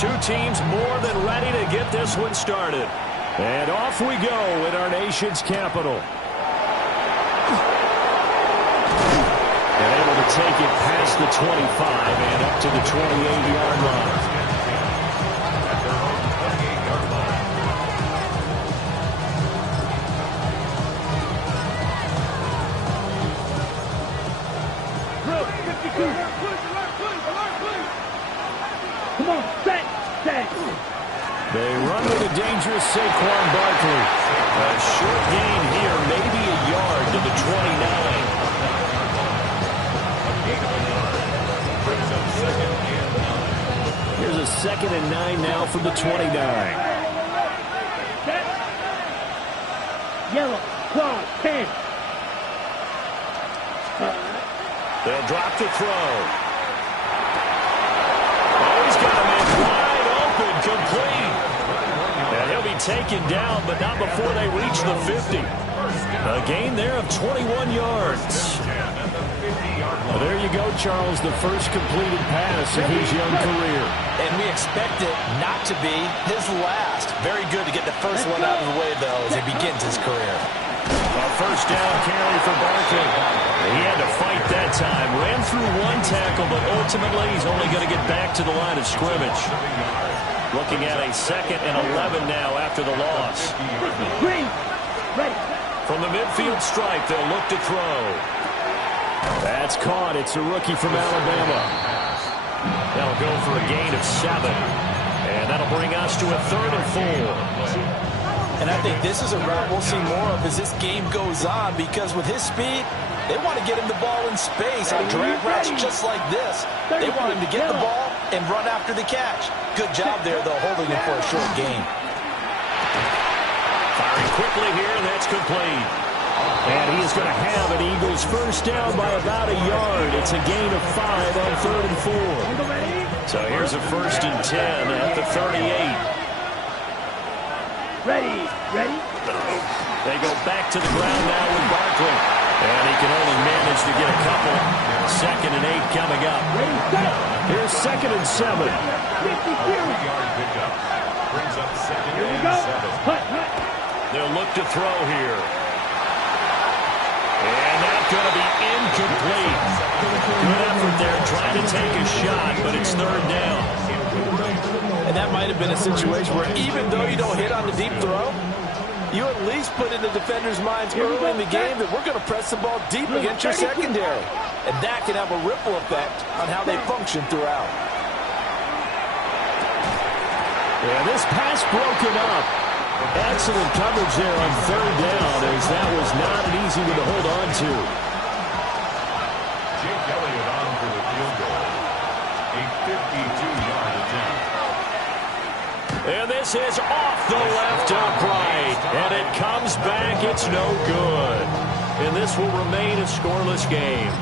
two teams more than ready to get this one started. And off we go in our nation's capital. And able to take it past the 25 and up to the 28-yard line. Come on, set. They run with a dangerous Saquon Barkley. A short gain here, maybe a yard to the 29. Here's a 2nd and 9 now from the 29. Set. Yellow, claw, 10. They'll drop the throw. Oh, he's got a man wide open, complete. And he'll be taken down, but not before they reach the 50. A gain there of 21 yards. Well, there you go, Charles, the first completed pass of his young career. And we expect it not to be his last. Very good to get the first one out of the way, though, as he begins his career. A first down carry for Barkley. He had to fight that time. Ran through one tackle, but ultimately he's only going to get back to the line of scrimmage. Looking at a 2nd and 11 now after the loss. From the midfield stripe, they'll look to throw. That's caught. It's a rookie from Alabama. They'll go for a gain of 7. And that'll bring us to a 3rd and 4. And I think this is a route we'll see more of as this game goes on, because with his speed, they want to get him the ball in space on drag routes just like this. They want him to get the ball and run after the catch. Good job there, though, holding him for a short gain. Firing quickly here, and that's complete. And he is going to have an Eagles first down by about a yard. It's a gain of 5 on 3rd and 4. So here's a 1st and 10 at the 38. Ready. They go back to the ground now with Barkley. And he can only manage to get a couple. 2nd and 8 coming up. Here's 2nd and 7. Here we go. They'll look to throw here. And that's going to be incomplete. Good effort there trying to take a shot, but it's 3rd down. And that might have been a situation where even though you don't hit on the deep throw, you at least put in the defenders' minds early in the game that we're going to press the ball deep against your secondary. And that can have a ripple effect on how they function throughout. Yeah, this pass broken up. Excellent coverage there on 3rd down, as that was not an easy one to hold on to. Jake Elliott on for the field goal. A 52-yard attempt. And this is off the left upright. And it comes back. It's no good. And this will remain a scoreless game.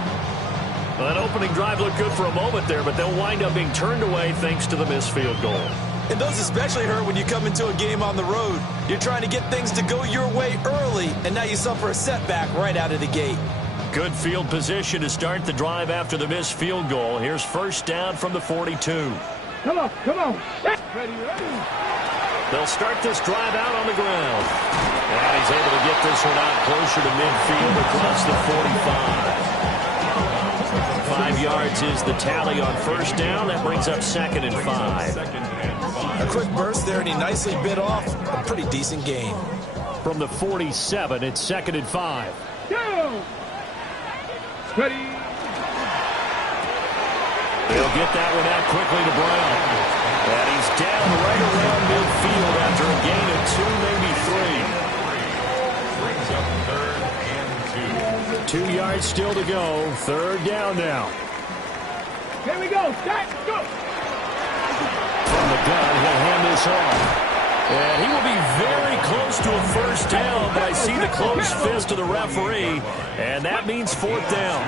Well, that opening drive looked good for a moment there, but they'll wind up being turned away thanks to the missed field goal. And those especially hurt when you come into a game on the road. You're trying to get things to go your way early, and now you suffer a setback right out of the gate. Good field position to start the drive after the missed field goal. Here's first down from the 42. Come on. Ready. They'll start this drive out on the ground. And he's able to get this one out closer to midfield across the 45. 5 yards is the tally on first down. That brings up 2nd and 5. A quick burst there, and he nicely bit off a pretty decent gain. From the 47, it's 2nd and 5. Go! Ready. They'll get that one out quickly to Brown. And he's down right around midfield after a gain of 2, maybe 3. Brings up 3rd and 2. 2 yards still to go. 3rd down now. Here we go. Start. Go. From the gun, he'll hand this off. And he will be very close to a first down, but I see the closed fist of the referee, and that means 4th down.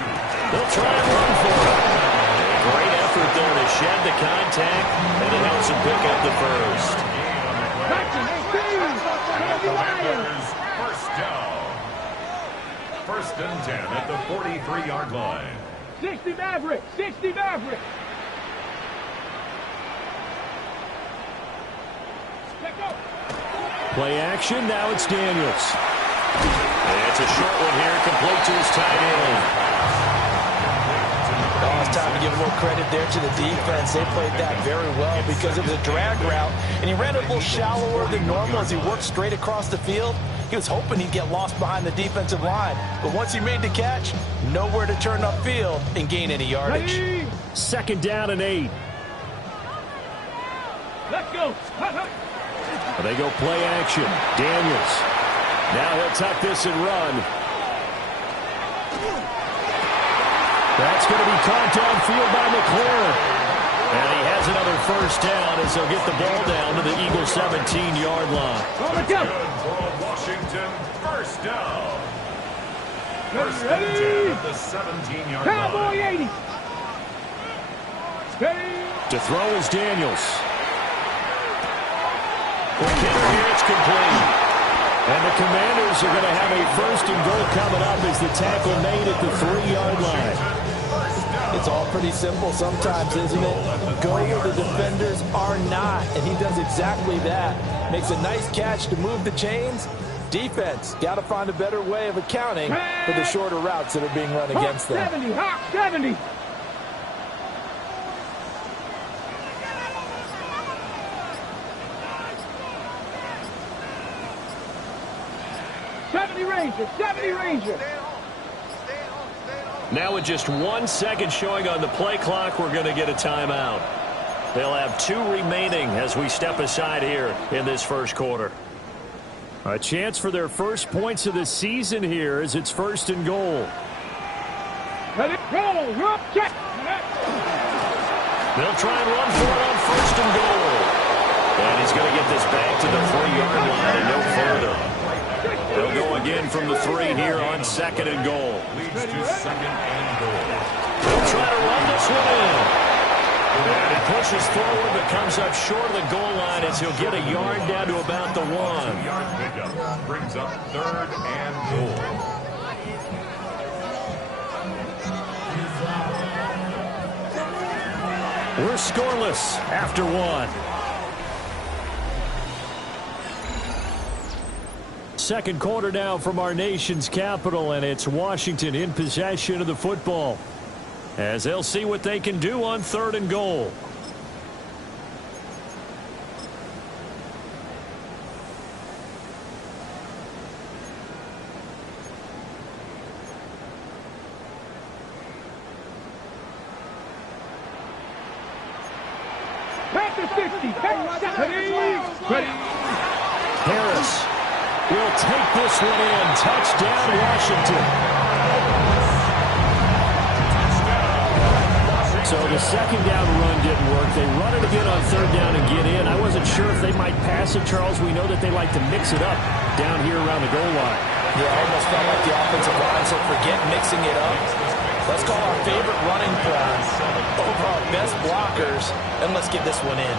They'll try and run for it. Great effort there to shed the contact, and it helps him pick up the first. First down. 1st and 10 at the 43-yard line. 60 Maverick. Play action. Now it's Daniels. It's a short one here, complete to his tight end. Oh, it's time to give a little credit there to the defense. They played that very well because it was a drag route, and he ran it a little shallower than normal as he worked straight across the field. He was hoping he'd get lost behind the defensive line, but once he made the catch, nowhere to turn upfield and gain any yardage. Ready? 2nd down and 8. Let's go. They go play action. Daniels. Now he'll tuck this and run. That's going to be caught downfield by McLaurin. And he has another first down as they'll get the ball down to the Eagles' 17-yard line. Good for a Washington first down. First and Ready? 10 at the 17-yard Cowboy line. 80. Ready? To throw is Daniels. Kicker here, it's complete. And the Commanders are going to have a first and goal coming up as the tackle made at the 3-yard line. It's all pretty simple sometimes, isn't it? Go where the defenders are not, and he does exactly that. Makes a nice catch to move the chains. Defense, got to find a better way of accounting for the shorter routes that are being run against them. 70, Hawk 70. Ranger, 70 Ranger. Now with just 1 second showing on the play clock, we're going to get a timeout. They'll have 2 remaining as we step aside here in this first quarter. A chance for their first points of the season here as it's 1st and goal. Let it roll. Roll, check. They'll try and run for it on 1st and goal. And he's going to get this back to the 3-yard line and no further. They'll go again from the 3 here on 2nd and goal. Leads to 2nd and goal. They'll try to run this one in. And he pushes forward but comes up short of the goal line as he'll get a yard down to about the 1. 2-yard pickup brings up 3rd and goal. We're scoreless after 1. 2nd quarter now from our nation's capital, and it's Washington in possession of the football as they'll see what they can do on 3rd and goal. Back to 60. Ready? Harris will take this one in. Touchdown, Washington. So the 2nd down run didn't work. They run it again on 3rd down and get in. I wasn't sure if they might pass it, Charles. We know that they like to mix it up down here around the goal line. Yeah, I almost felt like the offensive line said, forget mixing it up. Let's call our favorite running play over our best blockers, and let's get this one in.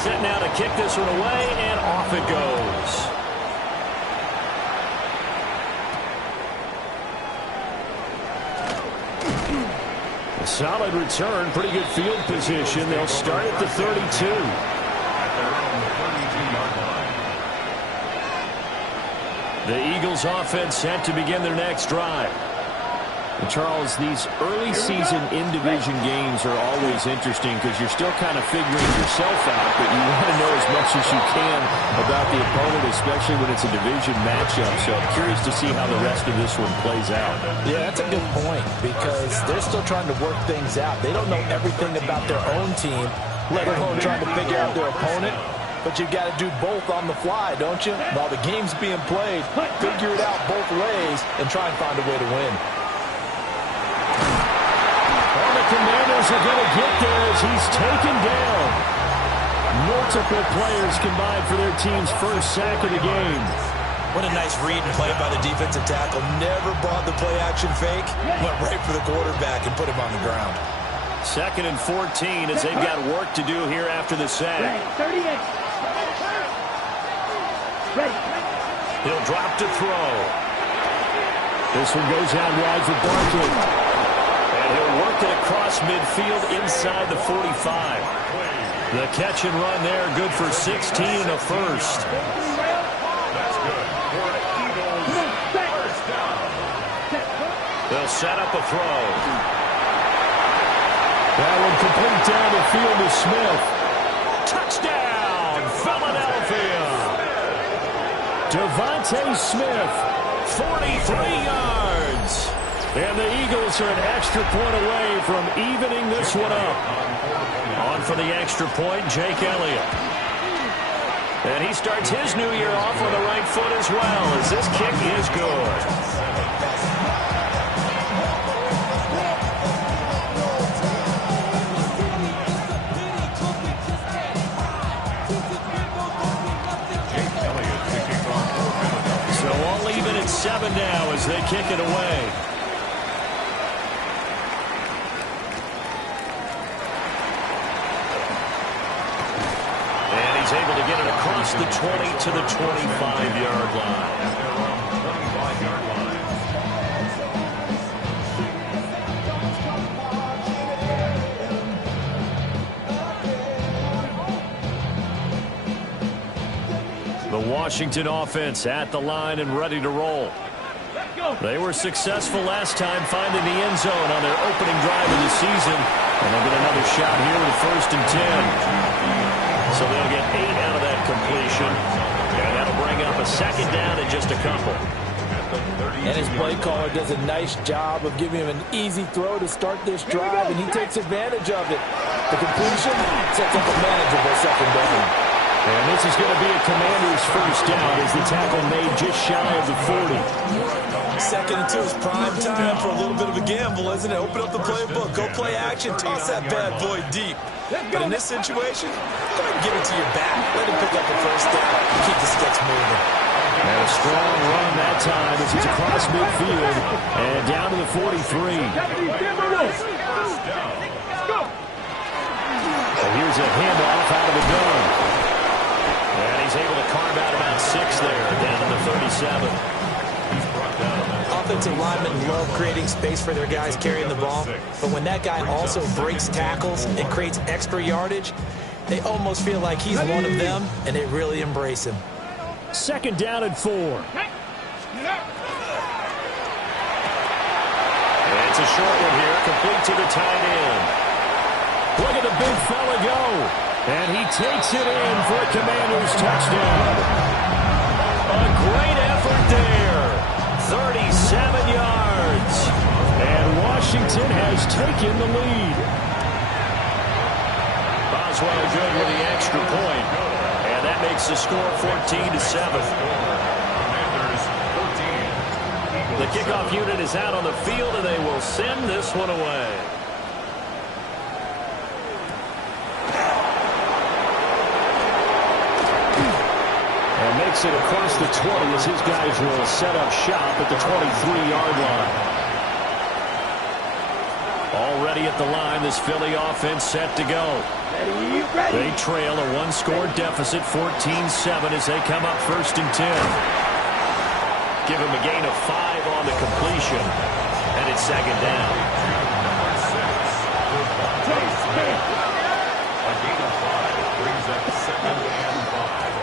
Set now to kick this one away, and off it goes. A solid return, pretty good field position. They'll start at the 32. At their own 32-yard line. The Eagles offense set to begin their next drive. And Charles, these early season in-division games are always interesting because you're still kind of figuring yourself out, but you want to know as much as you can about the opponent, especially when it's a division matchup. So I'm curious to see how the rest of this one plays out. Yeah, that's a good point because they're still trying to work things out. They don't know everything about their own team, let alone trying to figure out their opponent. But you've got to do both on the fly, don't you? While the game's being played, figure it out both ways and try and find a way to win. Commanders are going to get there as he's taken down. Multiple players combined for their team's first sack of the game. What a nice read and play by the defensive tackle. Never brought the play-action fake. Went right for the quarterback and put him on the ground. 2nd and 14 as they've got work to do here after the sack. 38. Ready. He'll drop to throw. This one goes out wide for Barkley. And he'll work it across midfield inside the 45. The catch and run there, good for 16 and a first. That's good for an Eagles first down. They'll set up a throw. That one complete down the field to Smith. Touchdown, Philadelphia. Devontae Smith, 43 yards. And the Eagles are an extra point away from evening this one up. On for the extra point, Jake Elliott. And he starts his new year off on the right foot as well, as this kick is good. So all even at 7 now as they kick it away. And he's able to get it across the 20 to the 25-yard line. The Washington offense at the line and ready to roll. They were successful last time finding the end zone on their opening drive of the season. And they'll get another shot here with 1st and 10. So they'll get 8 out of that completion. And that'll bring up a 2nd down and just a couple. And his play caller does a nice job of giving him an easy throw to start this drive, and he takes advantage of it. The completion sets up a manageable 2nd down. And this is going to be a Commander's first down as the tackle made just shy of the 40. 2nd and 2 is prime time for a little bit of a gamble, isn't it? Open up the playbook, go play action, toss that bad boy deep. But in this situation, go ahead and give it to your back. Let him pick up the first down. Keep the sticks moving. And a strong run that time as it's across midfield and down to the 43. And here's a handoff out of the gun. And he's able to carve out about 6 there, down to the 37. Offensive linemen love creating space for their guys carrying the ball, but when that guy also breaks tackles and creates extra yardage, they almost feel like he's one of them, and they really embrace him. 2nd down and 4. And it's a short one here, complete to the tight end. Look at the big fella go. And he takes it in for a Commander's touchdown. A great effort there. 37 yards. And Washington has taken the lead. Boswell good with the extra point. And that makes the score 14-7. The kickoff unit is out on the field, and they will send this one away. Makes it across the 20 as his guys will set up shop at the 23-yard line. Already at the line, this Philly offense set to go. They trail a 1-score deficit, 14-7 as they come up 1st and 10. Give him a gain of 5 on the completion, and it's 2nd down.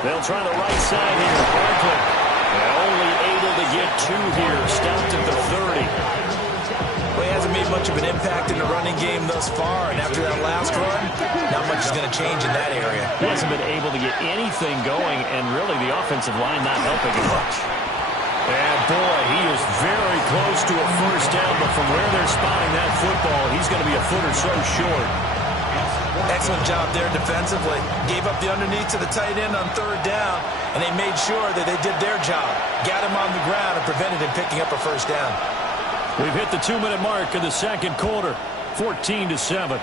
They'll try the right side here. Barkley only able to get 2 here. Stopped at the 30. Well, he hasn't made much of an impact in the running game thus far, and after that last run, not much is going to change in that area. He hasn't been able to get anything going, and really the offensive line not helping him much. And boy, he is very close to a first down, but from where they're spotting that football, he's going to be a foot or so short. Excellent job there defensively. Gave up the underneath to the tight end on 3rd down, and they made sure that they did their job. Got him on the ground and prevented him picking up a first down. We've hit the 2-minute mark of the 2nd quarter, 14-7.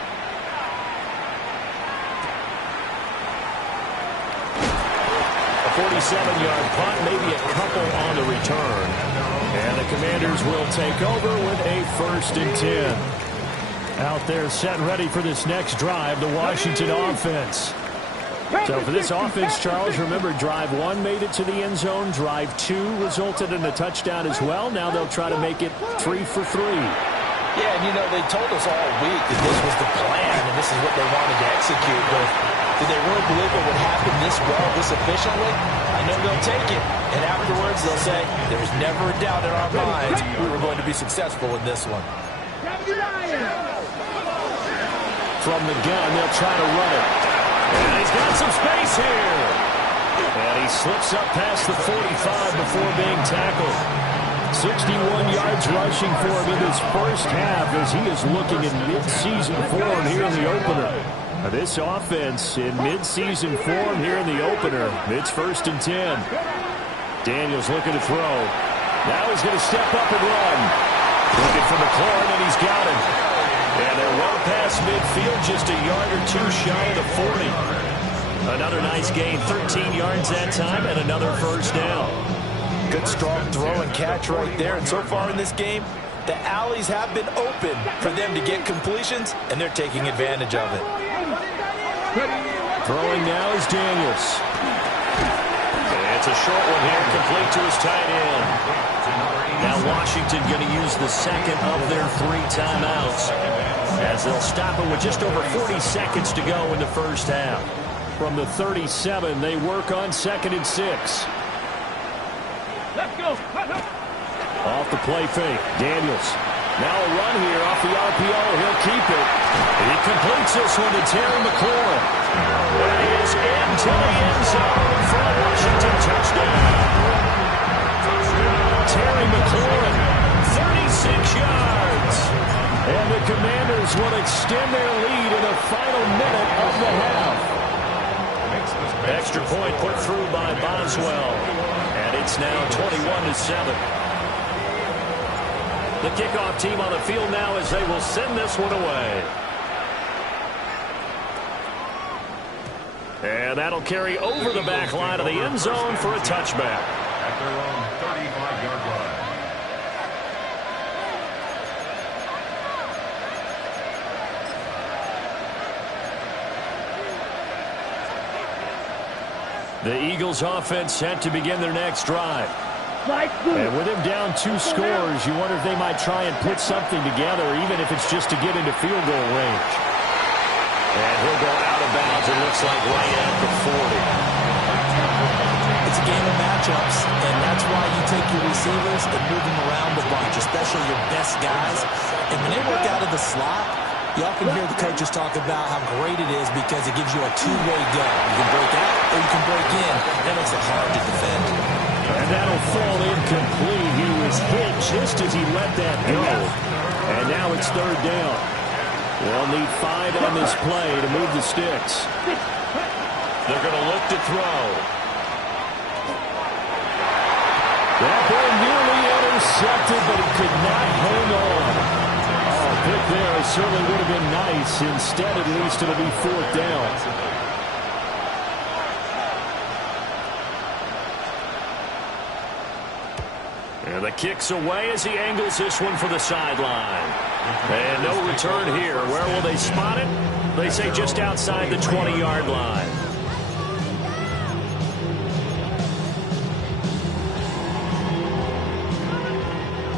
A 47-yard punt, maybe a couple on the return. And the Commanders will take over with a 1st and 10. Out there set ready for this next drive, the Washington offense. So for this offense, Charles, remember drive 1 made it to the end zone. Drive 2 resulted in a touchdown as well. Now they'll try to make it 3 for 3. Yeah, and you know, they told us all week that this was the plan and this is what they wanted to execute. But Did they really believe it would happen this well, this efficiently? I know they'll take it, and afterwards they'll say, there's never a doubt in our minds we were going to be successful in this one. From the gun, they'll try to run it. And he's got some space here. And he slips up past the 45 before being tackled. 61 yards rushing for him in this first half as he is looking in mid-season form here in the opener. This offense in mid-season form here in the opener. It's 1st and 10. Daniels looking to throw. Now he's going to step up and run. Looking for McLaurin, and he's got him. And they're well past midfield, just a yard or two shy of the 40. Another nice gain, 13 yards that time, and another first down. Good strong throw and catch right there. And so far in this game, the alleys have been open for them to get completions, and they're taking advantage of it. Throwing now is Daniels. And it's a short one here, complete to his tight end. Now Washington going to use the second of their 3 timeouts as they'll stop it with just over 40 seconds to go in the first half. From the 37, they work on 2nd and 6. Let's go. Off the play fake, Daniels. Now a run here off the RPO. He'll keep it. He completes this one to Terry McLaurin. That is into the end zone for a Washington touchdown. Terry McLaurin, 36 yards. And the Commanders will extend their lead in the final minute of the half. Extra point put through by Boswell. And it's now 21-7. The kickoff team on the field now as they will send this one away. And that'll carry over the back line of the end zone for a touchback. At their own 35-yard line. The Eagles offense set to begin their next drive. And with him down 2 scores, you wonder if they might try and put something together, even if it's just to get into field goal range. And he'll go out of bounds, it looks like, right at the 40. It's a game of matchups, and that's why you take your receivers and move them around a bunch, especially your best guys. And when they work out of the slot, you often hear the coaches talk about how great it is because it gives you a two-way go. You can break out or you can break in. That makes it hard to defend. And that'll fall incomplete. He was hit just as he let that go. And now it's 3rd down. They'll need 5 on this play to move the sticks. They're going to look to throw. That ball nearly intercepted, but he could not hang on. Oh, pick there certainly would have been nice. Instead, at least, it'll be 4th down. And the kick's away as he angles this one for the sideline. And no return here. Where will they spot it? They say just outside the 20-yard line.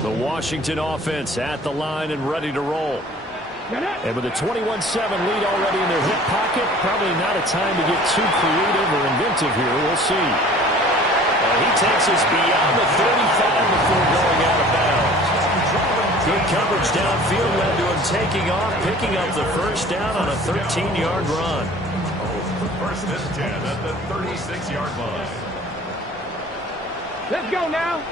The Washington offense at the line and ready to roll. And with a 21-7 lead already in their hip pocket, probably not a time to get too creative or inventive here. We'll see. And he takes us beyond the 35 before going out of bounds. Good coverage downfield led to him taking off, picking up the first down on a 13-yard run. 1st and 10 at the 36-yard line. Let's go now.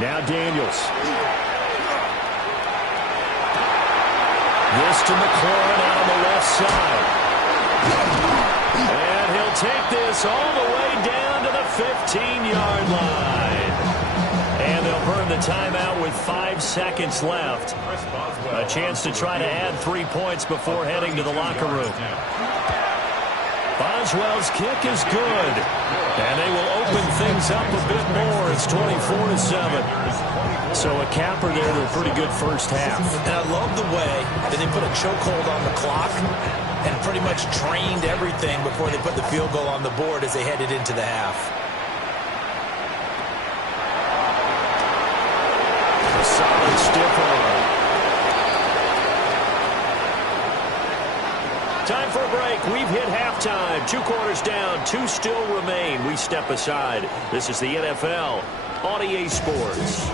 Now Daniels. This to McLaurin out on the left side. And he'll take this all the way down to the 15-yard line. And they'll burn the timeout with 5 seconds left. A chance to try to add 3 points before heading to the locker room. Boswell's kick is good. And they will open things up a bit more. It's 24-7. So a capper there to a pretty good first half. And I love the way that they put a chokehold on the clock and pretty much trained everything before they put the field goal on the board as they headed into the half. A solid stiff arm. Time for a break. We've hit halftime. 2 quarters down. 2 still remain. We step aside. This is the NFL on EA Sports.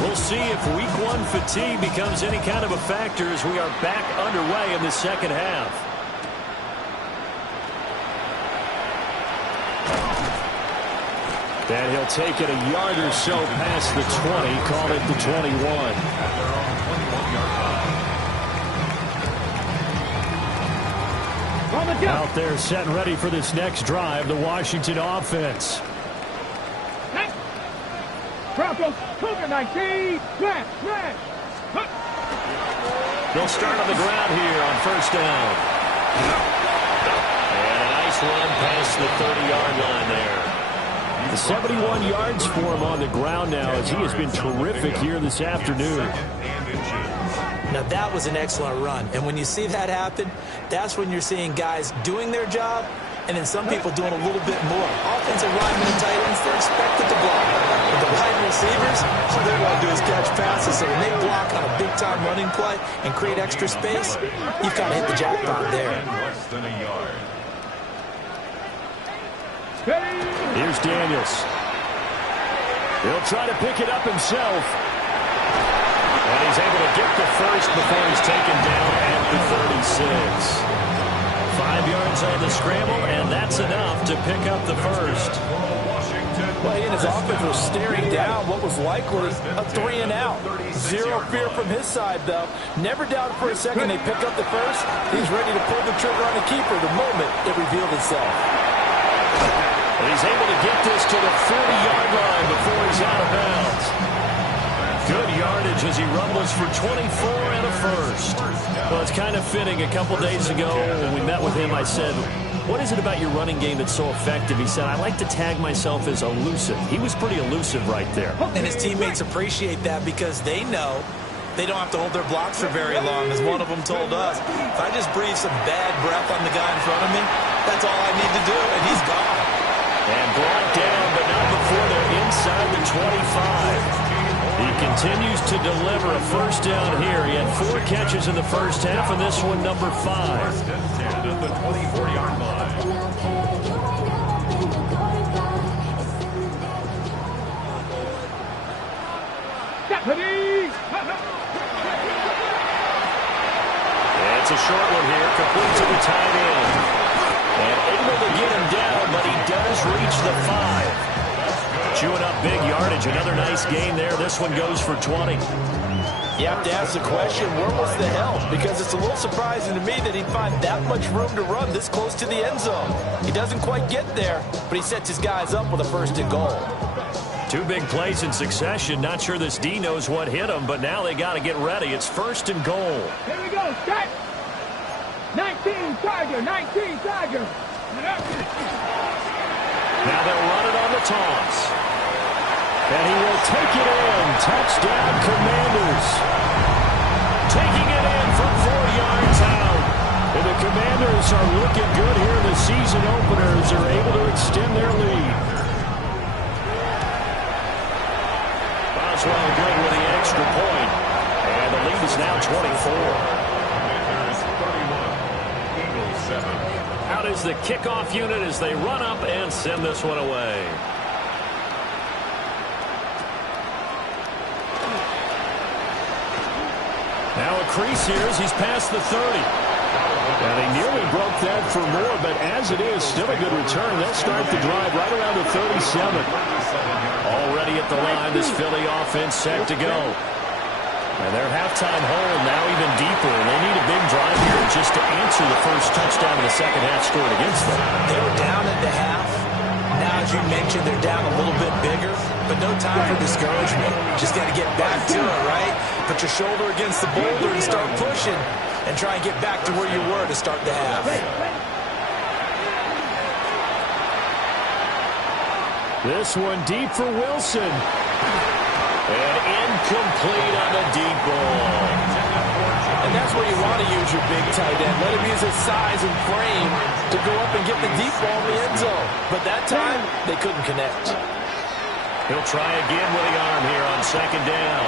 We'll see if Week 1 fatigue becomes any kind of a factor as we are back underway in the second half. And he'll take it a yard or so past the 20, call it the 21. Out there set and ready for this next drive, the Washington offense. Broncos, Cougar 19, smash, smash. They'll start on the ground here on first down. And a nice run past the 30-yard line there. The 71 yards for him on the ground now as he has been terrific here this afternoon. Now, that was an excellent run. And when you see that happen, that's when you're seeing guys doing their job and then some people doing a little bit more. Offensive linemen and tight ends, they're expected to block. But the wide receivers, all they want to do is catch passes. So when they block on a big-time running play and create extra space, you've got to hit the jackpot there. Less than a yard. Here's Daniels. He'll try to pick it up himself. And he's able to get the first before he's taken down at the 36. 5 yards on the scramble, and that's enough to pick up the first. Well, he and his offense were staring down what was likely a 3-and-out. Zero fear from his side, though. Never doubted for a second they pick up the first. He's ready to pull the trigger on the keeper the moment it revealed itself. And he's able to get this to the 40-yard line before he's out of bounds. Good yardage as he rumbles for 24 and a first. Well, it's kind of fitting. A couple days ago when we met with him, I said, what is it about your running game that's so effective? He said, I like to tag myself as elusive. He was pretty elusive right there. And his teammates appreciate that because they know they don't have to hold their blocks for very long. As one of them told us, if I just breathe some bad breath on the guy in front of me, that's all I need to do, and he's gone. And brought down, but not before they're inside the 25. He continues to deliver a first down here. He had 4 catches in the first half, and this one number 5. First and 10 at the 24-yard line. It's a short one here, complete to the tight end. And able to get him down, but he does reach the 5. Chewing up big yardage. Another nice gain there. This one goes for 20. You have to ask the question, where was the help? Because it's a little surprising to me that he'd find that much room to run this close to the end zone. He doesn't quite get there, but he sets his guys up with a first and goal. 2 big plays in succession. Not sure this D knows what hit him, but now they got to get ready. It's first and goal. Here we go, start. 19 Tiger, 19 Tiger. Now they'll run it on the toss. And he will take it in. Touchdown, Commanders. Taking it in from 4 yards out. And the Commanders are looking good here in the season openers. They're able to extend their lead. Boswell good with the extra point. And the lead is now 24. Out is the kickoff unit as they run up and send this one away. Now a crease here as he's past the 30. And they nearly broke that for more, but as it is, still a good return. They'll start the drive right around the 37. Already at the line, this Philly offense set to go. And their halftime hole now even deeper. And they need a big drive here just to answer the first touchdown of the second half scored against them. They were down at the half. Now, as you mentioned, they're down a little bit bigger, but no time for discouragement. Just got to get back to it, right? Put your shoulder against the boulder and start pushing and try and get back to where you were to start the half. This one deep for Wilson. And incomplete on the deep ball. And that's where you want to use your big tight end. Let him use his size and frame to go up and get the deep ball in the end zone. But that time, they couldn't connect. He'll try again with the arm here on second down.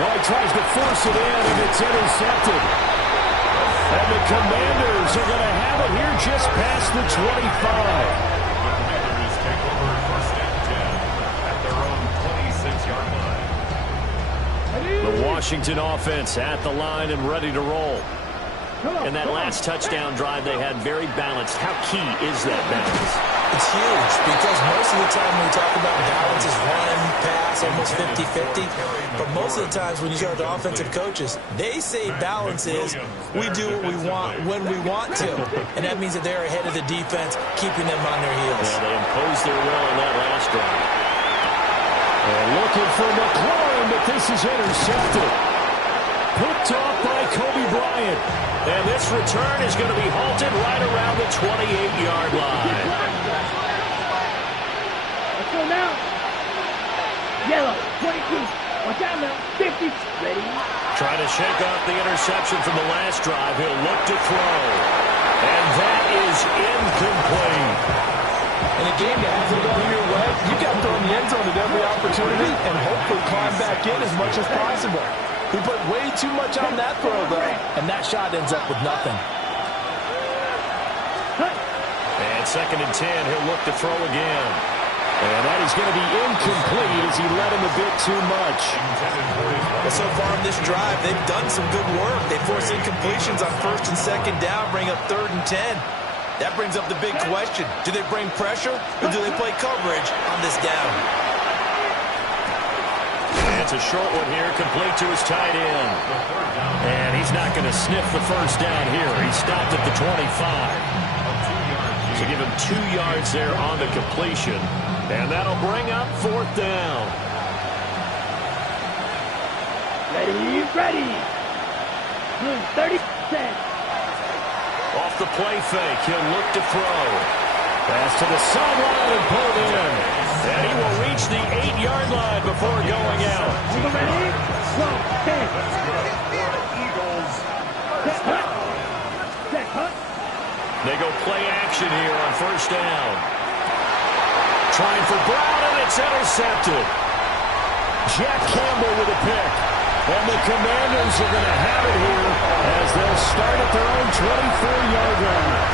Well, he tries to force it in, and it's intercepted. And the Commanders are going to have it here just past the 25. Commanders take over first and 10 at their own 26-yard line. The Washington offense at the line and ready to roll. In that last touchdown drive, they had very balanced. How key is that balance? It's huge because most of the time when we talk about balance is run, pass, almost 50-50. But most of the times when you talk to offensive coaches, they say balance is we do what we want when we want to. And that means that they're ahead of the defense, keeping them on their heels. Yeah, they imposed their will on that last drive. And looking for McLaurin, but this is intercepted. Picked off by Kobe Bryant. And this return is going to be halted right around the 28-yard line. Let's go now. Yellow, 22. Watch out now. 50. Ready. Trying to shake off the interception from the last drive. He'll look to throw. And that is incomplete. In a game that hasn't gone your way, you got to throw in the end zone at every opportunity and hopefully climb back in as much as possible. He put way too much on that throw, though, and that shot ends up with nothing. And second and 10, he'll look to throw again. And that is going to be incomplete as he led him a bit too much. Well, so far in this drive, they've done some good work. They force incompletions on first and second down, bring up third and 10. That brings up the big question. Do they bring pressure, or do they play coverage on this down? It's a short one here, complete to his tight end. And he's not going to sniff the first down here. He stopped at the 25. So give him 2 yards there on the completion. And that'll bring up fourth down. Ready. 30 cents. Off the play fake, he'll look to throw. Pass to the sideline and pulled in. And he will reach the 8-yard line before going out. Ready? Go. 10. Eagles. Set hunt. They go play action here on first down. Trying for Brown, and it's intercepted. Jack Campbell with a pick. And the Commanders are going to have it here as they'll start at their own 24-yard line.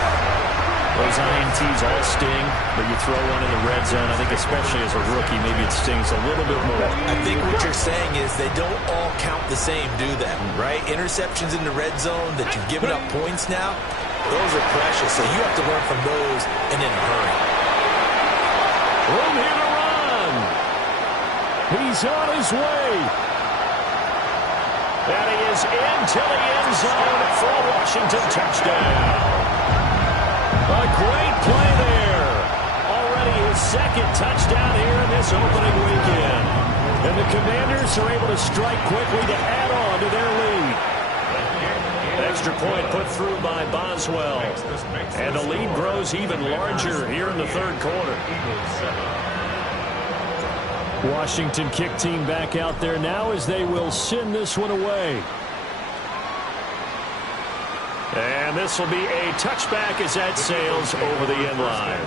Those INTs all sting, but you throw one in the red zone, I think especially as a rookie, maybe it stings a little bit more. I think what you're saying is they don't all count the same, do they? Right? Interceptions in the red zone that you've given up points now, those are precious, so you have to learn from those and in a hurry. Room here to run. He's on his way. And he is into the end zone for a Washington touchdown. A great play there. Already his second touchdown here in this opening weekend. And the Commanders are able to strike quickly to add on to their lead. Extra point put through by Boswell. And the lead grows even larger here in the third quarter. Washington kick team back out there now as they will send this one away. And this will be a touchback as that sails over the end line.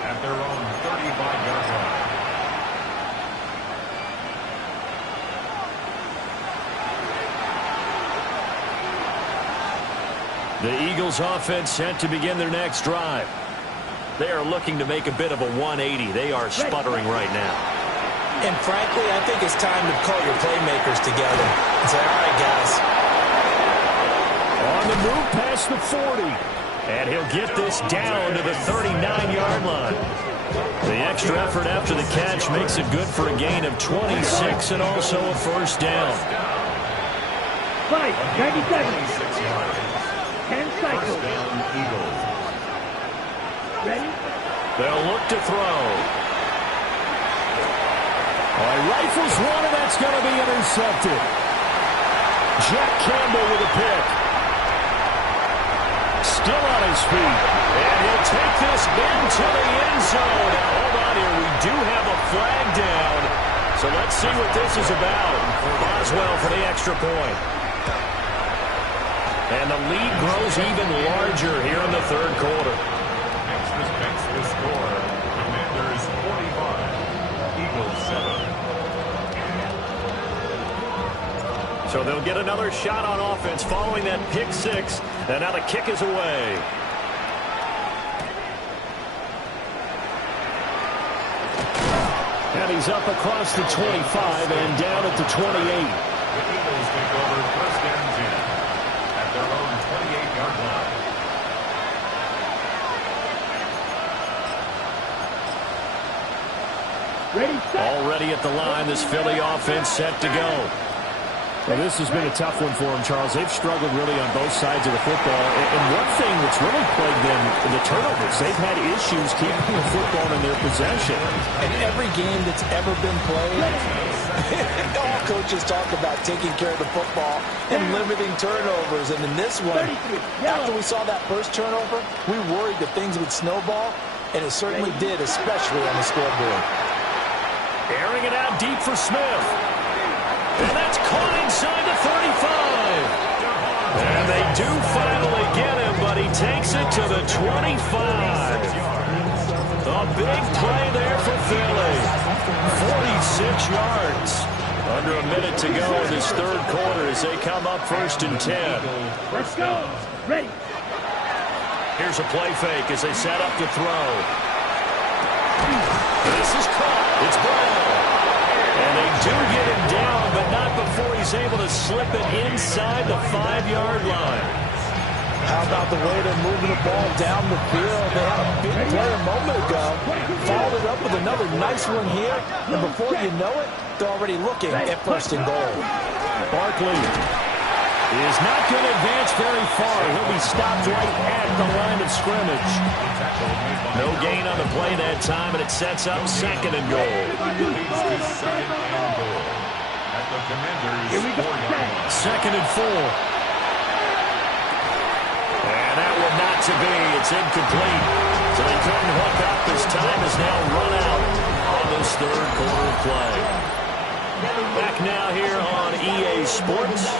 At their own 35-yard line. The Eagles offense set to begin their next drive. They are looking to make a bit of a 180. They are sputtering right now. And frankly, I think it's time to call your playmakers together and say, all right, guys. On the move past the 40. And he'll get this down to the 39-yard line. The extra effort after the catch makes it good for a gain of 26 and also a first down. 97. 10 cycles. Ready? They'll look to throw. Rifles one, and that's going to be intercepted. Jack Campbell with a pick. Still on his feet. And he'll take this into the end zone. Now, hold on here. We do have a flag down. So let's see what this is about. Boswell for the extra point. And the lead grows even larger here in the third quarter. Makes the score. Commanders 45. Eagles So they'll get another shot on offense following that pick six. And now the kick is away. And he's up across the 25 and down at the 28. The Eagles take over first and 10 at their own 28-yard line. Ready, set. Already at the line, this Philly offense set to go. Well, this has been a tough one for them, Charles. They've struggled really on both sides of the football. And one thing that's really plagued them, the turnovers. They've had issues keeping the football in their possession. And every game that's ever been played, all coaches talk about taking care of the football and limiting turnovers. And in this one, after we saw that first turnover, we worried that things would snowball, and it certainly did, especially on the scoreboard. Airing it out deep for Smith. And that's caught inside the 35. And they do finally get him, but he takes it to the 25. A big play there for Philly. 46 yards. Under a minute to go in this third quarter as they come up first and 10. Let's go. Ready. Here's a play fake as they set up to throw. This is caught. It's Brown. And they do get him down, but not before he's able to slip it inside the 5-yard line. How about the way they're moving the ball down the field? They had a big play a moment ago, followed it up with another nice one here, and before you know it, they're already looking at first and goal. Barkley is not going to advance very far. He'll be stopped right at the line of scrimmage. No gain on the play that time, and it sets up second and goal. Second and 4. And that one not to be. It's incomplete. So they couldn't hook up. His time is now run out on this third quarter play. Back now here on EA Sports.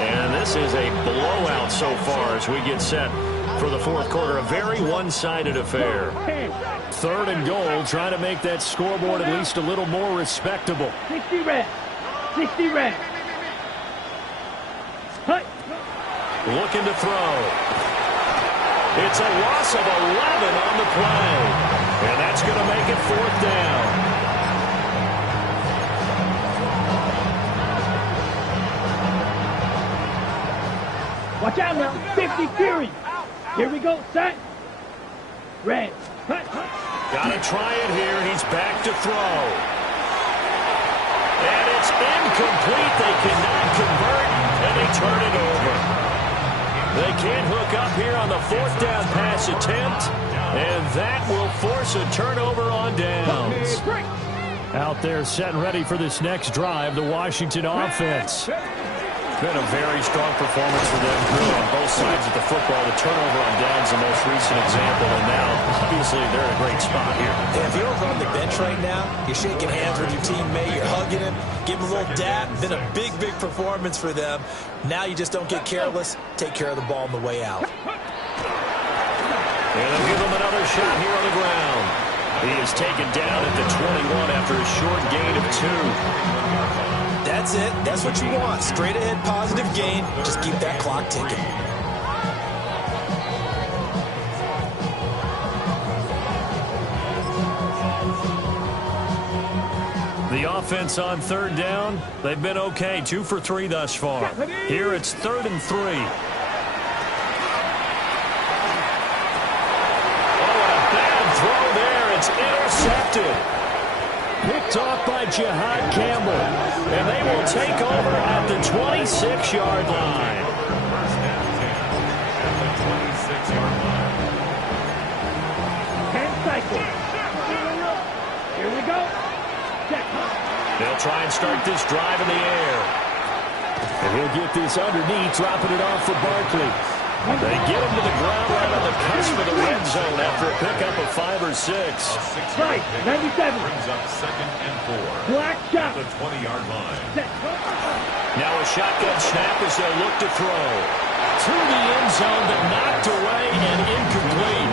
And this is a blowout so far as we get set for the fourth quarter. A very one-sided affair. Third and goal, trying to make that scoreboard at least a little more respectable. 60 red. 60 red. Hut. Looking to throw. It's a loss of 11 on the play. And that's going to make it fourth down. Watch out now. 50 Fury. Here we go. Set. Red. Hut. Got to try it here. He's back to throw. And it's incomplete. They cannot convert, and they turn it over. They can't hook up here on the fourth down pass attempt, and that will force a turnover on downs. Out there set and ready for this next drive, the Washington offense. It's been a very strong performance for them, really, on both sides of the football. The turnover on downs, the most recent example, and now, obviously, they're in a great spot here. Yeah, if you're over on the bench right now, you're shaking hands with your teammate, you're hugging him, give him a little dap. Been a big, big performance for them. Now you just don't get careless. Take care of the ball on the way out. And they'll give him another shot here on the ground. He is taken down at the 21 after a short gain of 2. That's it. That's what you want. Straight ahead positive gain. Just keep that clock ticking. The offense on third down, they've been okay. 2 for 3 thus far. Here it's 3rd and 3. Oh, a bad throw there. It's intercepted. Picked off by Jihad Campbell. And they will take over at the 26-yard line. First and 10 at the 26-yard line. 10 cycles. Here we go. Check. They'll try and start this drive in the air. And he'll get this underneath, dropping it off for Barkley. They get him to the ground right on the cusp of the red zone after a pickup of 5 or 6. Right, 97. Brings up 2nd and 4. Black shot. The 20-yard line. Set. Now a shotgun snap as they look to throw. To the end zone, but knocked away and incomplete.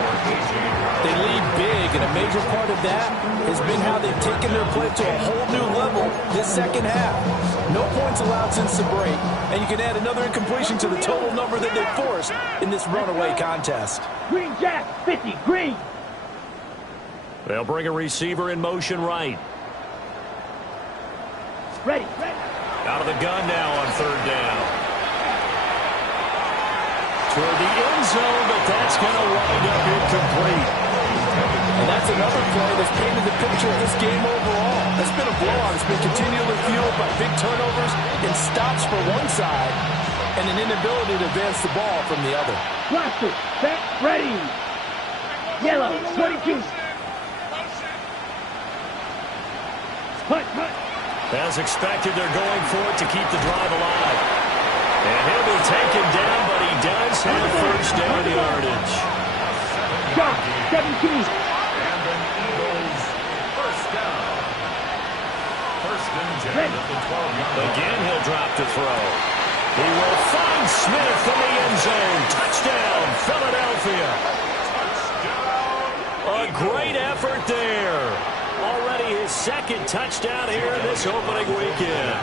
They lead big and a major part of that has been how they've taken their play to a whole new level this second half. No points allowed since the break, and you can add another incompletion to the total number that they forced in this runaway contest. Green Jack, 50, green. They'll bring a receiver in motion right. Ready. Out of the gun now on third down. Toward the end zone, but that's going to wind up incomplete. And that's another play that's painted the picture of this game overall. It's been a blowout. It's been continually fueled by big turnovers and stops for one side and an inability to advance the ball from the other. Blaster, set, ready. Yellow, 22. Hut. As expected, they're going for it to keep the drive alive. And he'll be taken down, but he does have first down yardage. Shot, 17. And the Eagles first down. First and 10 at the 12-yard line. Again, he'll drop to throw. He will find Smith in the end zone. Touchdown, Philadelphia. A great effort there. Already his second touchdown here in this opening weekend.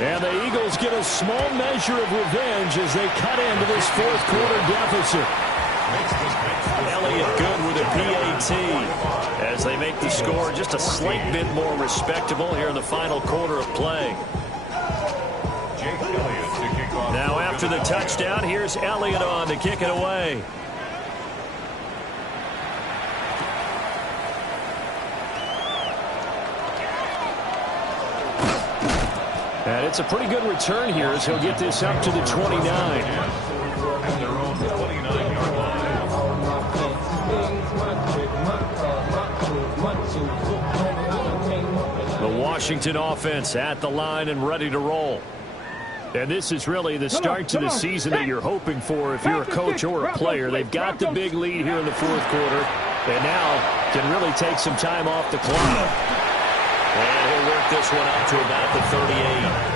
And the Eagles get a small measure of revenge as they cut into this fourth quarter deficit. Elliott good with a PAT as they make the score just a slight bit more respectable here in the final quarter of play. Jake Elliott to kick off. Now after the touchdown, here's Elliott on to kick it away. And it's a pretty good return here as he'll get this up to the 29. And their own 29-yard line. The Washington offense at the line and ready to roll. And this is really the start to the season that you're hoping for if you're a coach or a player. They've got the big lead here in the fourth quarter and now can really take some time off the clock. And he'll work this one up to about the 38.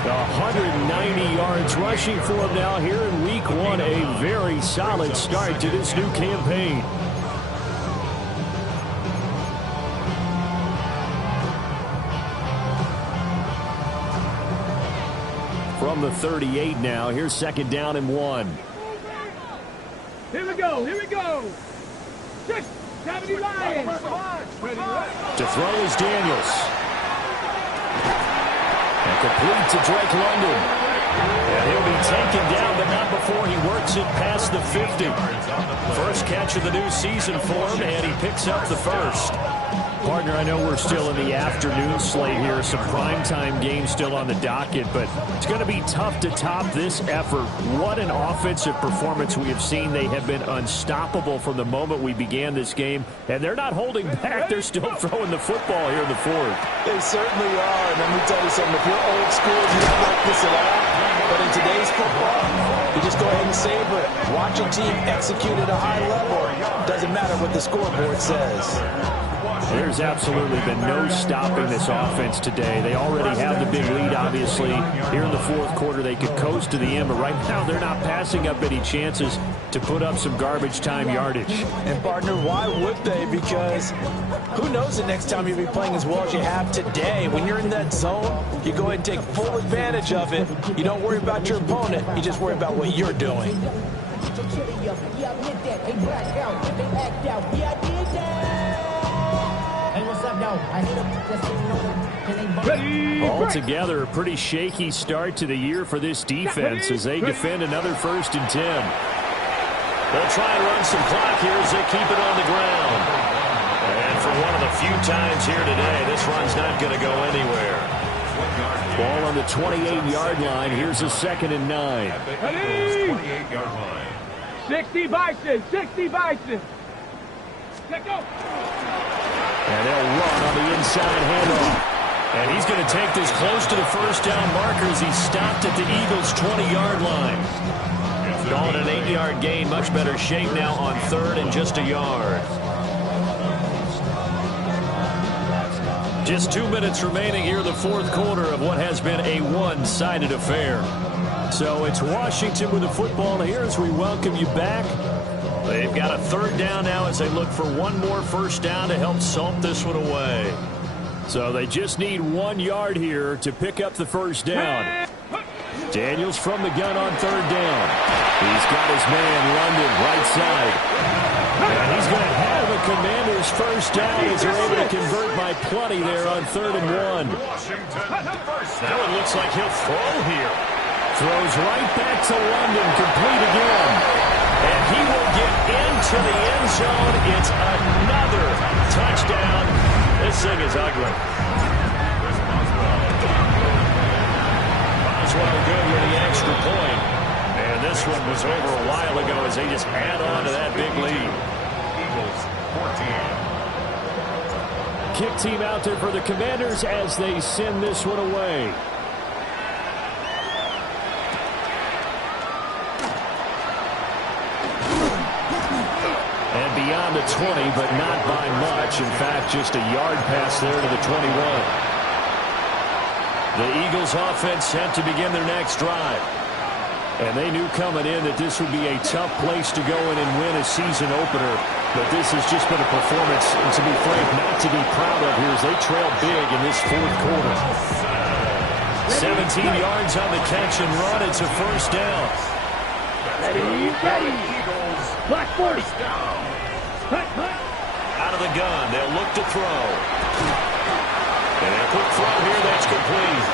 190 yards rushing for him now here in week one. A very solid start to this new campaign. From the 38 now, here's second down and 1. Here we go. 6, 70 Lions. To throw is Daniels. And complete to Drake London. And he'll be taken down, but not before he works it past the 50. First catch of the new season for him, and he picks up the first. Partner, I know we're still in the afternoon slate here, some primetime games still on the docket, but it's going to be tough to top this effort. What an offensive performance we have seen. They have been unstoppable from the moment we began this game, and they're not holding back. They're still throwing the football here in the fourth. They certainly are, and let me tell you something. If you're old school, you don't like this at all. But in today's football, you just go ahead and savor it. Watch a team execute at a high level. Doesn't matter what the scoreboard says. There's absolutely been no stopping this offense today. They already have the big lead, obviously. Here in the fourth quarter, they could coast to the end, but right now they're not passing up any chances to put up some garbage time yardage. And, partner, why would they? Because who knows the next time you'll be playing as well as you have today. When you're in that zone, you go ahead and take full advantage of it. You don't worry about your opponent. You just worry about what you're doing. Altogether, a pretty shaky start to the year for this defense as they defend another 1st and 10. They'll try and run some clock here as they keep it on the ground. And for one of the few times here today, this run's not going to go anywhere. Ball on the 28-yard line. Here's a 2nd and 9. 28-yard line. 60 Bison. Let go. And they'll run on the inside handoff. And he's going to take this close to the first down marker as he's stopped at the Eagles' 20-yard line. Calling an 8-yard gain, much better shape now on 3rd and just a yard. Just 2 minutes remaining here in the fourth quarter of what has been a one-sided affair. So it's Washington with the football here as we welcome you back. They've got a third down now as they look for one more first down to help salt this one away. So they just need 1 yard here to pick up the first down. Daniels from the gun on third down. He's got his man, London, right side. And he's going to have the Commanders' first down as they're able to convert by plenty there on 3rd and 1. Now it looks like he'll throw here. Throws right back to London, complete again. And he will get into the end zone. It's another touchdown. This thing is ugly. Boswell good with the extra point. And this one was over a while ago as they just add on to that big lead. Eagles 14. Kick team out there for the Commanders as they send this one away. And beyond the 20, but not by much. In fact, just a yard pass there to the 21. The Eagles offense set to begin their next drive. And they knew coming in that this would be a tough place to go in and win a season opener. But this has just been a performance, and to be frank, not to be proud of here as they trail big in this 4th quarter. 17 yards on the catch and run. It's a first down. Ready. Block 40. Out of the gun. They'll look to throw. And a quick throw here that's complete.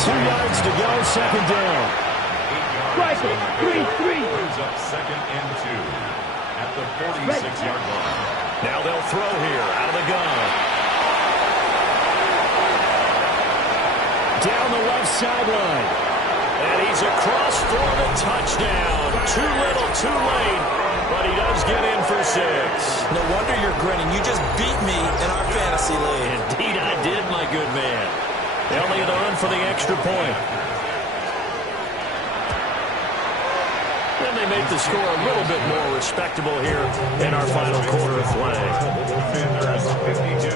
2 yards to go, second down. Strike it. 3-3. Brings up 2nd and 2 at the 46-yard line. Now they'll throw here out of the gun. Down the left sideline. And he's across for the touchdown. Too little, too late. But he does get in for 6. No wonder you're grinning. You just beat me in our fantasy league. Indeed I did, my good man. Elliott on for the extra point. And they make the score a little bit more respectable here in our final quarter of play. Commanders 52.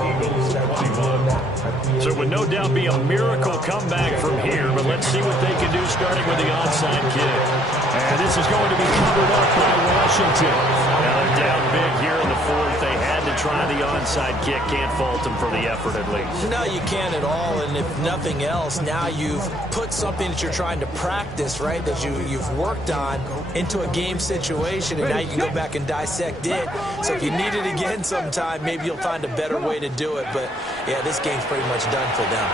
Eagles 21. So it would no doubt be a miracle comeback from here, but let's see what they can do starting with the onside kick. And this is going to be covered up by Washington. Now they're down big here in the 4th. They had to try the onside kick. Can't fault them for the effort at least. No, you can't at all. And if nothing else, now you've put something that you're trying to practice, right, that you've worked on into a game situation, and now you can go back and dissect it. So if you need it again sometime, maybe you'll find a better way to do it. But, yeah, this game's pretty much done for them.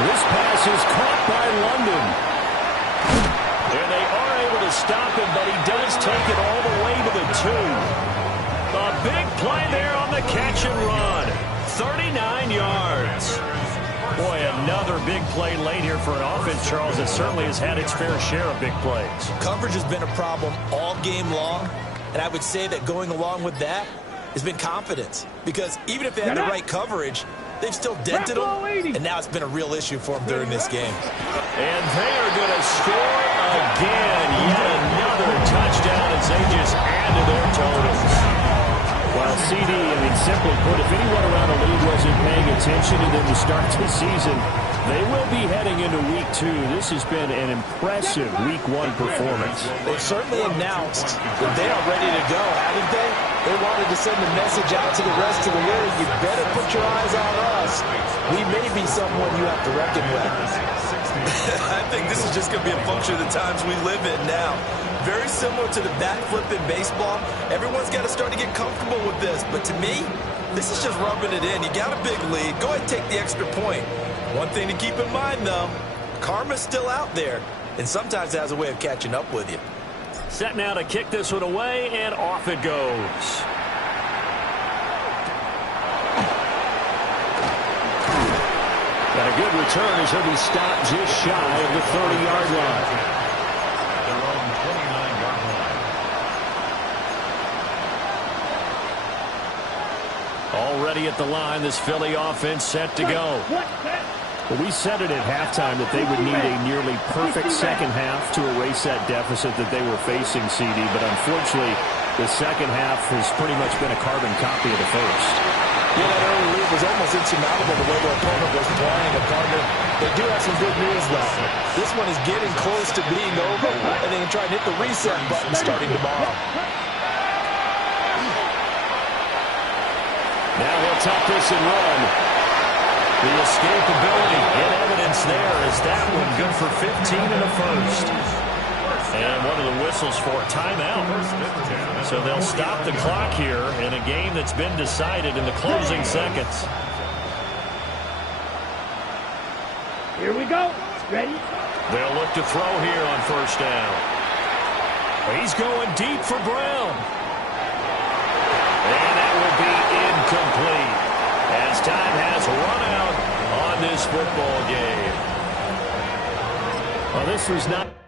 This pass is caught by London. And they are able to stop him, but he does take it all the way to the 2. A big play there on the catch and run. 39 yards. Boy, another big play late here for an offense, Charles, that certainly has had its fair share of big plays. Coverage has been a problem all game long, and I would say that going along with that has been confidence. Because even if they had the right coverage, they've still dented them, and now it's been a real issue for them during this game. And they are going to score again. Yet another touchdown as they just add to their totals. Well, CD, simply put, if anyone around the league wasn't paying attention to them to start this season, they will be heading into Week 2. This has been an impressive Week 1 performance. They've certainly announced that they are ready to go, haven't they? They wanted to send a message out to the rest of the league. You better put your eyes on us. We may be someone you have to reckon with. I think this is just going to be a function of the times we live in now. Very similar to the bat flip in baseball. Everyone's got to start to get comfortable with this. But to me, this is just rubbing it in. You got a big lead. Go ahead and take the extra point. One thing to keep in mind, though, karma's still out there, and sometimes it has a way of catching up with you. Set now to kick this one away, and off it goes. Got a good return as he'll be stopped just shy of the 30-yard line. Their own 29-yard line. Already at the line, this Philly offense set to go. Well, we said it at halftime that they would need a nearly perfect second half to erase that deficit that they were facing, CD. But unfortunately, the second half has pretty much been a carbon copy of the first. Yeah, that early lead was almost insurmountable the way their opponent was playing. A partner, they do have some good news, though. This one is getting close to being over, and they can try and hit the reset button starting tomorrow. Now he'll tuck this and run. The escapability in evidence there is that one good for 15 in the first. And one of the whistles for timeout. So they'll stop the clock here in a game that's been decided in the closing seconds. Here we go. Ready? They'll look to throw here on first down. He's going deep for Brown. And that will be incomplete as time has run out on this football game. Well, this was not...